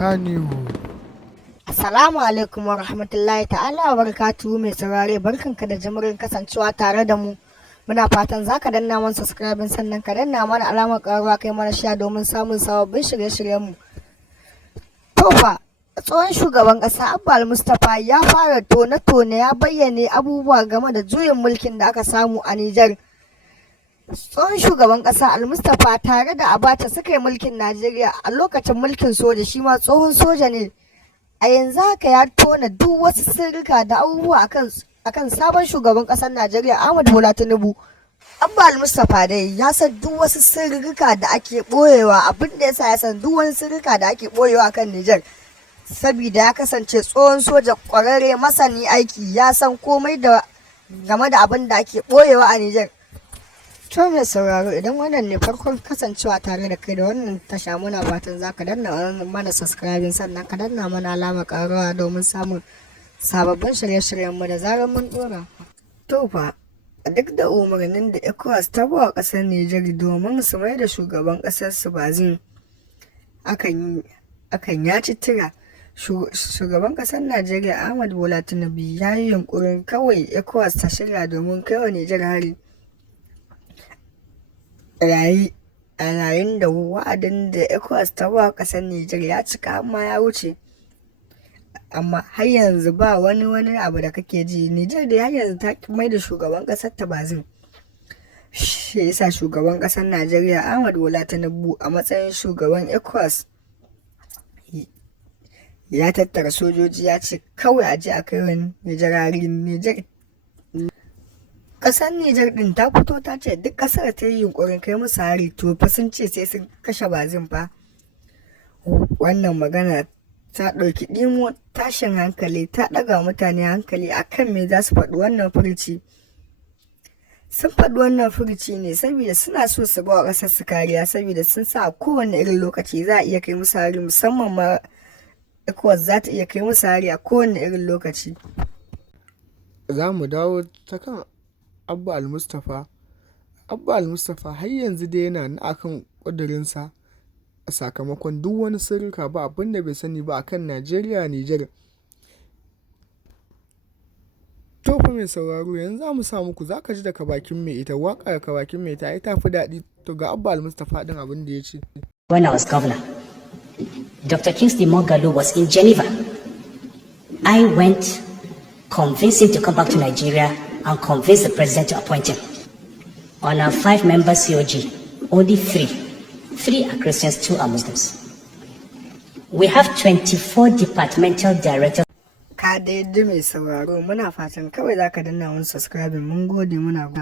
Kannywood. Assalamu alaikum wa rahmatullahi ta'ala wa barakatuhu mai saurare, barkanka da jimirin kasancewa tare da mu. Muna fatan za ka danna mana subscribe sannan ka danna mana alamar ƙararrawa kai mana share domin samun sababbin shirye-shiryenmu. Tofa, tsohon shugaban ƙasa Abba Al-Mustapha ya fara tone-tone ya bayyane abubuwa game da juyin mulkin da aka samu a Nijar. Tsohon shugaban ƙasa Al-Mustapha tare da Abacha suka yi mulkin Najeriya a lokacin mulkin soja, shi ma tsohon soja ne. A yanzu haka ya tona duk wasu sirrika da abubuwa akan sabon shugaban ƙasar Najeriya Ahmad Bola Tinubu. Abba Al-Mustapha dai ya san duk wasu sirrika da ake ɓoyewa, abin da yasa ya san duk wani sirrika da ake ɓoyewa akan Nijar. Sabida ya kasance tsohon soja ƙwararre masani aiki, ya san komai da game da abin da ake ɓoyewa a Nijar. To mai sauraro, idan wannan ne farkon kasancewa tare da kai da wannan tasha, muna fatan za ka danna mana subscribing sannan ka danna mana alamar ƙararrawa domin samun sababbin shirye-shiryenmu da zarar mun ɗora. To fa, duk da umarnin da ECOWAS ta ba wa ƙasar Nijar domin su mai da shugaban ƙasar su Bazoum, akan ya ci tira. Shugaban ƙasar Najeriya Ahmad Bola Tinubu ya yi yunƙurin kawai ECOWAS ta shirya domin kai wa Nijar hari. A yayin da wa'adin da ECOWAS ta ba ƙasar Nijar ya cika amma ya wuce, amma har yanzu ba wani abu da kake ji. Nijar da har yanzu ta mai da shugaban ƙasar ta Bazoum. Shi yasa shugaban ƙasar Najeriya Ahmad Bola Tinubu a matsayin shugaban ECOWAS ya tattara sojoji ya ce kawai a je a kai wa Nijar hari. Ƙasar Nijar ɗin ta fito ta ce duk ƙasar ta yi yunƙurin kai musu hari to fa sun ce sai sun kashe Bazoum fa. Wannan magana ta ɗauki ɗimo tashin hankali, ta ɗaga mutane hankali akan me za su faɗi wannan furuci. Sun faɗi wannan furuci ne saboda suna so su ba wa ƙasar su kariya, saboda sun sa a kowane irin lokaci za a iya kai musu hari, musamman ma ECOWAS za ta iya kai musu hari a kowane irin lokaci. Za mu dawo ta kan Abba Al-Mustapha. Abba Al-Mustapha har yanzu dai yana akan ƙudurinsa a sakamakon duk wani sirrika ba abin da bai sani ba akan Najeriya Nijar. To fa mai sauraro, yanzu za mu sa muku za ka ji daga bakin mai ita, waƙa daga bakin mai ita ai ta fi daɗi. To ga Abba Al-Mustapha ɗin abin da ya ce. When I was governor, Dr. Kingsley Moghalu was in Geneva. I went, convinced him to come back to Nigeria and convince the president to appoint him. On our 5-member COG, only 3 are Christians, 2 are Muslims. We have 24 departmental directors. Ka dai mai sauraro, muna fatan kawai za ka danna wani subscribing. Mun gode, muna